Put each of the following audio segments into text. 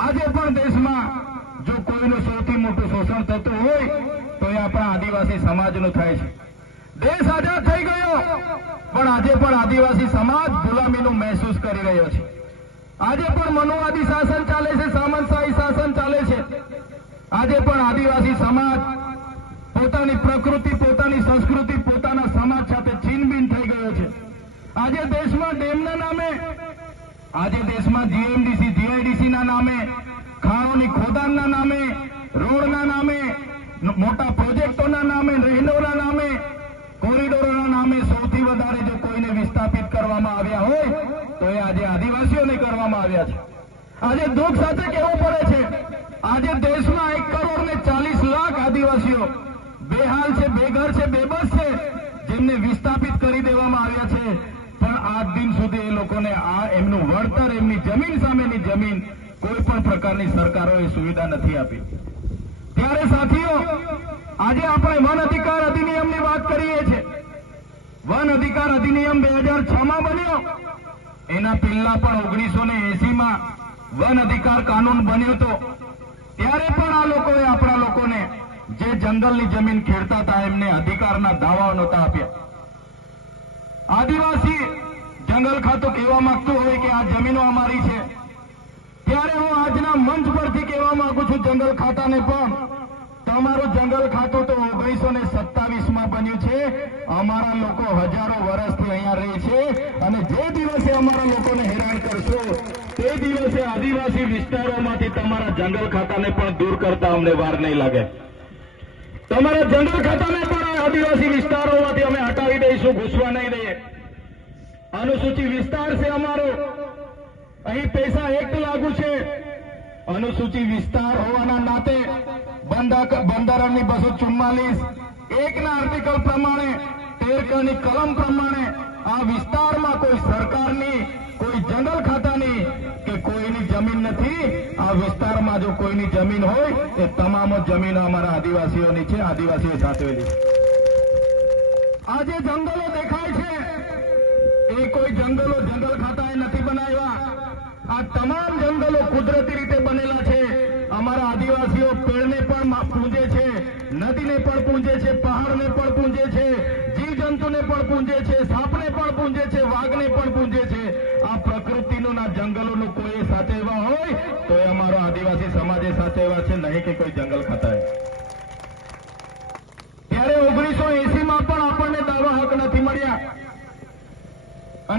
આજે પણ દેશમાં જો કોઈનું સૌથી મોટું શોષણ થતું હોય, તો એ આપણા આદિવાસી સમાજનું થાય છે. દેશ આઝાદ થઈ ગયો, પણ આજે પણ આદિવાસી સમાજ ગુલામીનું મહેસૂસ કરી રહ્યો છે. આજે પણ મનુવાદી શાસન ચાલે છે, સામંતશાહી શાસન ચાલે છે. આજે પણ આદિવાસી સમાજ પોતાની પ્રકૃતિ, પોતાની સંસ્કૃતિ, પોતાના સમાજ સાથે છીનબીન થઈ ગયો છે. આજે દેશમાં ડેમના નામે આજે દેશમાં જીએમડીસી જીઆઈડીસી ના નામે ખાણોની ખોદાણના નામે, રોડના નામે, મોટા પ્રોજેક્ટોના નામે રહેણોના નામે, કોરિડોરોના નામે સૌથી વધારે જો કોઈને વિસ્થાપિત કરવામાં આવ્યા હોય, તો એ આજે આદિવાસીઓને કરવામાં આવ્યા છે. આજે દુઃખ સાથે કહેવું પડે છે, આજે દેશમાં એક કરોડ ને ચાલીસ લાખ આદિવાસીઓ બેહાલ છે, બેઘર છે, બેબસ છે, જેમને વિસ્થાપિત કરી દેવામાં આવ્યા છે. આજ દિન સુધી એ લોકોને આ એમનું વળતર, એમની જમીન સામેની જમીન કોઈ પણ પ્રકારની સરકારોએ સુવિધા નથી આપી. ત્યારે સાથીઓ, આજે આપણે વન અધિકાર અધિનિયમની વાત કરીએ છીએ. વન અધિકાર અધિનિયમ બે હજાર છ માં બન્યો. એના પહેલા પણ ઓગણીસો ને એસી વન અધિકાર કાનૂન બન્યો હતો ત્યારે પણ આ લોકોએ આપણા લોકોને જે જંગલની જમીન ખેડતા હતા, એમને અધિકારના દાવાઓ નહોતા આપ્યા. આદિવાસી જંગલ ખાતું કહેવા માંગતું હોય કે આ જમીનો અમારી છે. ત્યારે હું આજના મંચ પરથી કહેવા માંગુ છું, જંગલ ખાતાને પણ. તમારું જંગલ ખાતું તો ઓગણીસો ને સત્તાવીસમાં બન્યું છે. અમારા લોકો હજારો વર્ષથી અહીંયા રહે છે અને જે દિવસે અમારા લોકોને હેરાન કરશો, તે દિવસે આદિવાસી વિસ્તારોમાંથી તમારા જંગલ ખાતાને પણ દૂર કરતા અમને વાર નહીં લાગે. તમારા જંગલ ખાતાને પણ આદિવાસી વિસ્તારોમાંથી અમે હટાવી દઈશું, ઘૂસવા નહીં દઈએ. અનુસૂચિત વિસ્તાર છે અમારો. અહીં પૈસા એક લાગુ છે. અનુસૂચિત વિસ્તાર હોવાના નાતે બંધારણની બસો ચુમ્માલીસ, એકના આર્ટિકલ પ્રમાણે, તેરકાની કલમ પ્રમાણે આ વિસ્તારમાં કોઈ સરકારની, કોઈ જંગલ ખાતાની કે કોઈની જમીન નથી. આ વિસ્તારમાં જો કોઈની જમીન હોય, એ તમામ જમીન અમારા આદિવાસીઓની છે, આદિવાસીઓ સાચવેલી આજે જંગલો દેખાય છે. એ કોઈ જંગલો જંગલ ખાતાએ નથી બનાવ્યા. આ તમામ જંગલો કુદરતી રીતે બનેલા છે. અમારા આદિવાસીઓ પેડને પણ પૂંજે છે, નદીને પણ પૂંજે છે, પહાડને પણ પૂંજે છે, જીવજંતુને પણ પૂંજે છે, સાપને પણ પૂંજે છે, વાઘને પણ પૂંજે છે.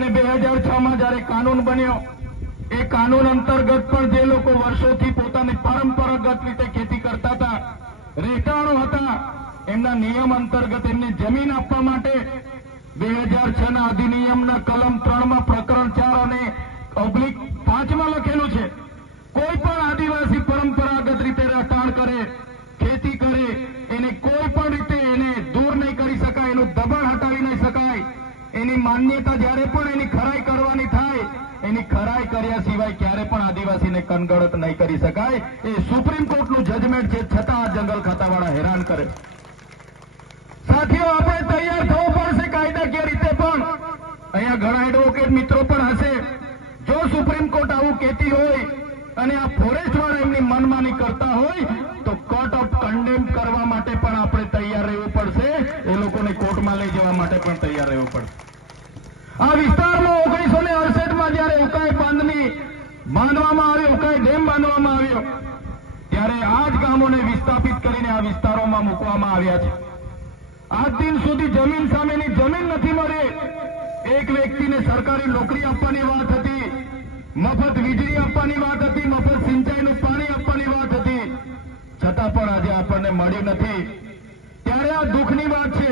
અને બે હજાર છ માં જયારે કાનૂન બન્યો, એ કાનૂન અંતર્ગત પણ જે લોકો વર્ષોથી પોતાની પરંપરાગત રીતે ખેતી કરતા હતા રહેઠાણો હતા, એમના નિયમ અંતર્ગત એમને જમીન આપવા માટે બે હજાર છ ના અધિનિયમના કલમ ત્રણમાં પ્રકરણ ચાર અને ઓબ્લિક પાંચમાં લખેલું છે, કોઈ પણ આદિવાસી પરંપરાગત રીતે રહેઠાણ કરે, ખેતી કરે એની માન્યતા જ્યારે પણ એની ખરાઈ કરવાની થાય, એની ખરાઈ કર્યા સિવાય ક્યારે પણ આદિવાસીને કનગડત નહીં કરી શકાય. એ સુપ્રીમ કોર્ટનું જજમેન્ટ છે, છતાં આ જંગલ ખાતાવાળા હેરાન કરે. સાથીઓ, આપણે તૈયાર થવું પડશે કાયદાકીય રીતે પણ. અહીંયા ઘણા એડવોકેટ મિત્રો પણ હશે. જો સુપ્રીમ કોર્ટ આવું કહેતી હોય અને આ ફોરેસ્ટ વાળા એમની મનમાની કરતા હોય, તો કોર્ટ આ વિસ્તારમાં ઓગણીસો ને અડસઠમાં જયારે ઉકાઈ બાંધની બાંધવામાં આવ્યો ઉકાઈ ડેમ બાંધવામાં આવ્યો, ત્યારે આ જ ગામોને વિસ્થાપિત કરીને આ વિસ્તારોમાં મૂકવામાં આવ્યા છે. આજ દિન સુધી જમીન સામેની જમીન નથી મળી. એક વ્યક્તિને સરકારી નોકરી આપવાની વાત હતી, મફત વીજળી આપવાની વાત હતી, મફત સિંચાઈનું પાણી આપવાની વાત હતી. છતાં પણ આજે આપણને મળ્યું નથી. ત્યારે આ દુઃખની વાત છે.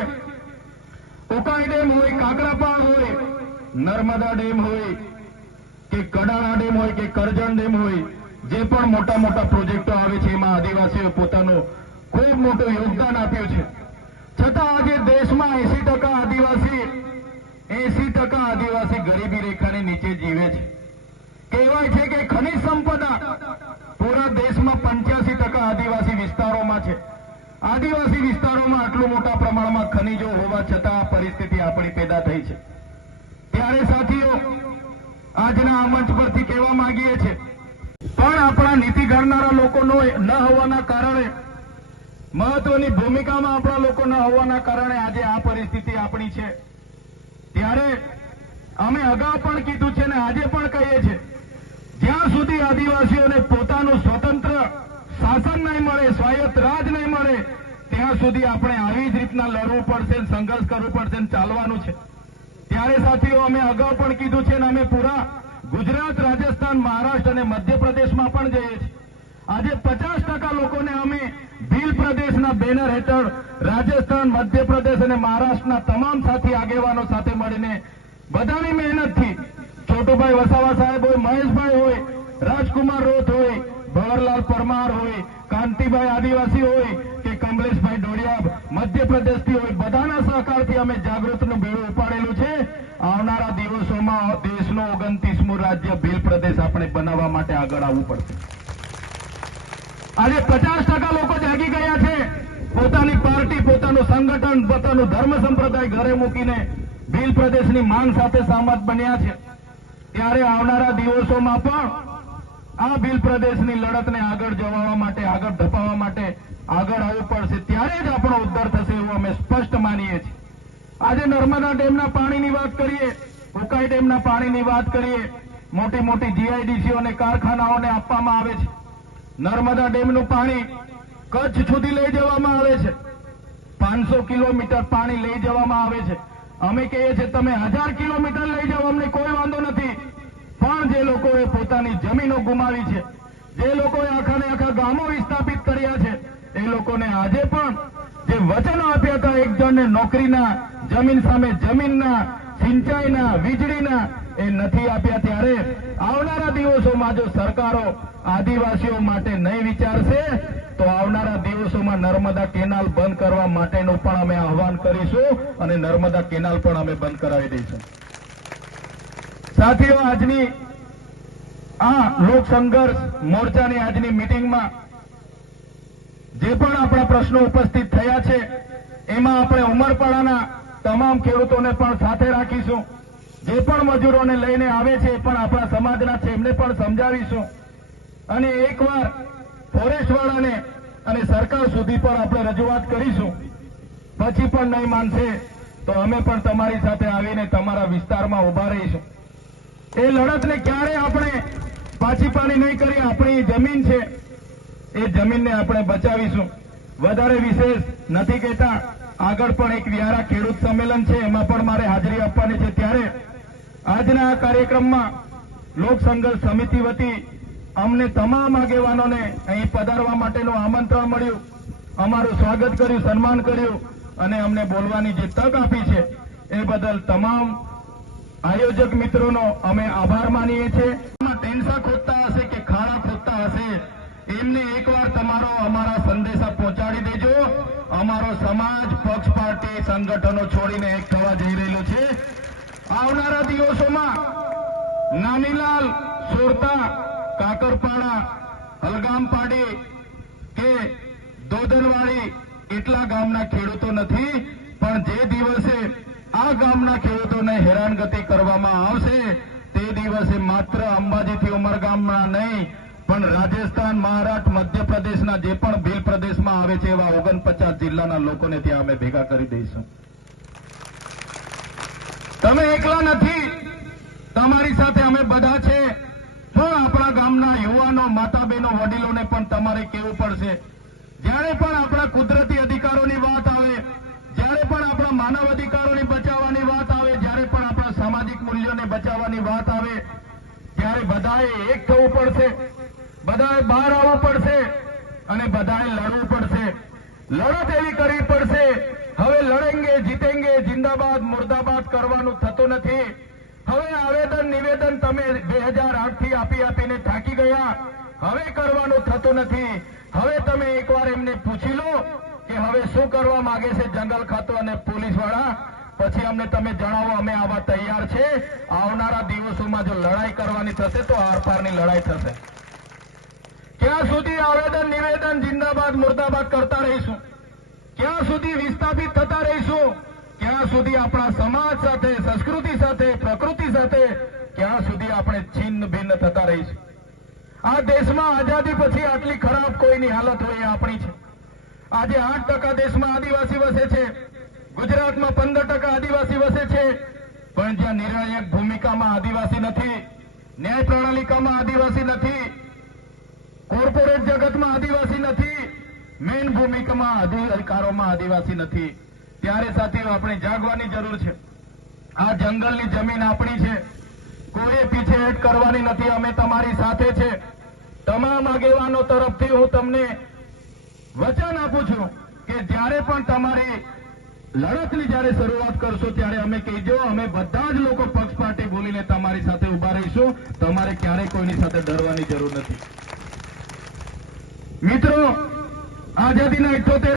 ઉકાઈ ડેમ હોય, કાકરાપાળ હોય નર્મદા ડેમ હોય કે કડાણા ડેમ હોય કે કરજણ ડેમ હોય, જે પણ મોટા મોટા પ્રોજેક્ટો આવે છે, એમાં આદિવાસીઓ પોતાનું ખૂબ મોટું યોગદાન આપ્યું છે. છતાં આજે દેશમાં એસી ટકા આદિવાસી, એસી ટકા આદિવાસી ગરીબી રેખાની નીચે જીવે છે. કહેવાય છે કે ખનિજ સંપદા પૂરા દેશમાં પંચ્યાસી ટકા આદિવાસી વિસ્તારોમાં છે. આદિવાસી વિસ્તારોમાં આટલું મોટા પ્રમાણમાં ખનિજો હોવા છતાં આ પરિસ્થિતિ આપણી પેદા થઈ છે. ત્યારે સાથીઓ, આજના આ મંચ પરથી કહેવા માંગીએ છીએ, પણ આપણા નીતિ ઘડનારા લોકોનો ન હોવાના કારણે, મહત્વની ભૂમિકામાં આપણા લોકો ન હોવાના કારણે આજે આ પરિસ્થિતિ આપણી છે. ત્યારે અમે અગાઉ પણ કીધું છે ને આજે પણ કહીએ છીએ, જ્યાં સુધી આદિવાસીઓને પોતાનું સ્વતંત્ર શાસન નહીં મળે, સ્વાયત્ત રાજ નહીં મળે, ત્યાં સુધી આપણે આવી જ રીતના લડવું પડશે સંઘર્ષ કરવું પડશે ચાલવાનું છે. ત્યારે સાથીઓ, અમે અગાઉ પણ કીધું છે અને અમે પૂરા ગુજરાત, રાજસ્થાન, મહારાષ્ટ્ર અને મધ્યપ્રદેશમાં પણ જઈએ છીએ. આજે પચાસ ટકા લોકોને અમે ભીલ પ્રદેશના બેનર હેઠળ રાજસ્થાન, મધ્યપ્રદેશ અને મહારાષ્ટ્રના તમામ સાથી આગેવાનો સાથે મળીને બધાની મહેનતથી છોટુભાઈ વસાવા સાહેબ હોય, મહેશભાઈ હોય, રાજકુમાર રોત હોય, ભવરલાલ પરમાર હોય, કાંતિભાઈ આદિવાસી હોય કે કમલેશભાઈ ડોડિયા મધ્યપ્રદેશથી હોય, બધાના સહકારથી અમે જાગૃતનું છે આવનારા દિવસોમાં દેશનો ઓગણત્રીસમું રાજ્ય ભીલ પ્રદેશ આપણે બનાવવા માટે આગળ આવવું પડશે. આજે પચાસ ટકા લોકો જાગી ગયા છે. પોતાની પાર્ટી, પોતાનું સંગઠન, પોતાનો ધર્મ સંપ્રદાય ઘરે મૂકીને ભીલ પ્રદેશની માંગ સાથે સહમત બન્યા છે. ત્યારે આવનારા દિવસોમાં પણ આ ભીલ પ્રદેશની લડતને આગળ જવા માટે, આગળ ધપાવવા માટે આગળ આવવું પડશે. ત્યારે જ આપણો ઉદ્ધાર થશે એવું અમે સ્પષ્ટ માનીએ છીએ. આજે નર્મદા ડેમના પાણીની વાત કરીએ, ઉકાઈ ડેમના પાણીની વાત કરીએ, મોટી મોટી જીઆઈડીસીઓ અને કારખાનાઓને આપવામાં આવે છે. નર્મદા ડેમનું પાણી કચ્છ સુધી લઈ જવામાં આવે છે. પાંચસો કિલોમીટર પાણી લઈ જવામાં આવે છે. અમે કહીએ છીએ, તમે હજાર કિલોમીટર લઈ જાઓ, અમને કોઈ વાંધો નથી. પણ જે લોકોએ પોતાની જમીનો ગુમાવી છે, જે લોકોએ આખાને આખા ગામો વિસ્થાપિત કર્યા છે, એ લોકોને આજે પણ જે વચનો આપ્યા હતા એક નોકરીના, જમીન સામે જમીનના, સિંચાઈના, વીજળીના, એ નથી આપ્યા ત્યારે. આવનારા દિવસોમાં જો સરકારો આદિવાસીઓ માટે નહીં વિચારશે, તો આવનારા દિવસોમાં નર્મદા કેનાલ બંધ કરવા માટેનું પણ અમે આહવાન કરીશું અને નર્મદા કેનાલ પણ અમે બંધ કરાવી દઈશું. સાથીઓ, આજની આ લોક સંઘર્ષ મોરચાની આજની મિટિંગમાં જે પણ આપણા પ્રશ્નો ઉપસ્થિત થયા છે, એમાં આપણે ઉમરપાડાના તમામ ખેડૂતોને પણ સાથે રાખીશું. જે પણ મજૂરોને લઈને આવે છે પણ આપણા સમાજના છે, એમને પણ સમજાવીશું. અને એકવાર ફોરેસ્ટવાળાને અને સરકાર સુધી પણ આપણે રજૂઆત કરીશું. પછી પણ નહીં માનશે, તો અમે પણ તમારી સાથે આવીને તમારા વિસ્તારમાં ઊભા રહીશું. એ લડતને ક્યારે આપણે પાછી પાણી નહીં કરી આપણી જમીન છે. એ જમીનને આપણે બચાવીશું. વધારે વિશેષ નથી કહેતા. આગળ પણ એક વ્યારા ખેડૂત સંમેલન છે, એમાં પણ મારે હાજરી આપવાની છે. ત્યારે આજના આ કાર્યક્રમમાં લોક સમિતિ વતી અમને તમામ આગેવાનોને અહીં પધારવા માટેનું આમંત્રણ મળ્યું. અમારું સ્વાગત કર્યું, સન્માન કર્યું અને અમને બોલવાની જે તક આપી છે, એ બદલ તમામ આયોજક મિત્રોનો અમે આભાર માનીએ છીએ. ટેન્સા ખોદતા હશે કે ખાડા ખોદતા હશે? એમને એકવાર તમારો અમારા સંદેશા પહોંચાડી દેજો. અમારો સમાજ, પક્ષ, પાર્ટી, સંગઠનો છોડીને એક થવા જઈ રહેલો છે. આવનારા દિવસોમાં નાનીલાલ, સુરતા, કાકરપાડા, હલગામપાડી કે દોદનવાડી એટલા ગામના ખેડૂતો નથી, પણ જે દિવસે આ ગામના ખેડૂતોને હેરાનગતિ કરવામાં આવશે, તે દિવસે માત્ર અંબાજીથી ઉમરગામમાં નહીં પણ રાજસ્થાન, મહારાષ્ટ્ર, મધ્યપ્રદેશના જે પણ ભીલ પ્રદેશમાં આવે છે એવા ઓગણપચાસ જિલ્લાના લોકોને ત્યાં અમે ભેગા કરી દઈશું. તમે એકલા નથી. તમારી સાથે અમે બધા છે. પણ આપણા ગામના યુવાનો માતા બહેનો વડીલોને પણ તમારે કહેવું પડશે. જ્યારે પણ આપણા કુદરતી અધિકારોની વાત આવે, જ્યારે પણ આપણા માનવ અધિકારોની બચાવવાની વાત આવે, જ્યારે પણ આપણા સામાજિક મૂલ્યોને બચાવવાની વાત આવે, ત્યારે બધાએ એક થવું પડશે. બધાએ બહાર આવવું પડશે અને બધાએ લડવું પડશે. લડત એવી કરવી પડશે. હવે લડેંગે, જીતેંગે, જિંદાબાદ, મુર્દાબાદ કરવાનું થતું નથી. હવે આવેદન, નિવેદન તમે બે હજાર આઠથી આપી આપીને થાકી ગયા. હવે કરવાનું થતું નથી. હવે તમે એકવાર એમને પૂછી લો કે હવે શું કરવા માંગે છે જંગલ ખાતું અને પોલીસવાળા પછી અમને તમે જણાવો, અમે આવા તૈયાર છે. આવનારા દિવસોમાં જો લડાઈ કરવાની થશે તો આરપારની લડાઈ થશે. ક્યાં સુધી આવેદન, નિવેદન જિંદાબાદ, મુર્દાબાદ કરતા રહીશું. ક્યાં સુધી વિસ્થાપિત થતા રહીશું? ક્યાં સુધી આપણા સમાજ સાથે, સંસ્કૃતિ સાથે, પ્રકૃતિ સાથે, ક્યાં સુધી આપણે છિન્ન ભિન્ન થતા રહીશું? આ દેશમાં આઝાદી પછી આટલી ખરાબ કોઈની હાલત હોય એ આપણી છે. આજે આઠ ટકા દેશમાં આદિવાસી વસે છે. ગુજરાતમાં પંદર ટકા આદિવાસી વસે છે. પણ જ્યાં નિર્ણાયક ભૂમિકામાં આદિવાસી નથી, ન્યાય પ્રણાલિકામાં આદિવાસી નથી કોર્પોરેટ જગતમાં આદિવાસી નથી. મેઇન ભૂમિકામાં અધિકારોમાં આદિવાસી નથી. ત્યારે સાથીઓ આપણે જાગવાની જરૂર છે. આ જંગલની જમીન આપણી છે. કોઈએ પીછેહટ કરવાની નથી. અમે તમારી સાથે છે. તમામ આગેવાનો તરફથી હું તમને વચન આપું છું કે જ્યારે પણ તમારી લડતની જ્યારે શરૂઆત કરશો, ત્યારે અમે કહીજો, અમે બધા જ લોકો પક્ષપાટી બોલીને તમારી સાથે ઊભા રહીશું. તમારે ક્યારેય કોઈની સાથે ડરવાની જરૂર નથી. મિત્રો આઝાદીના ઇઠોતેર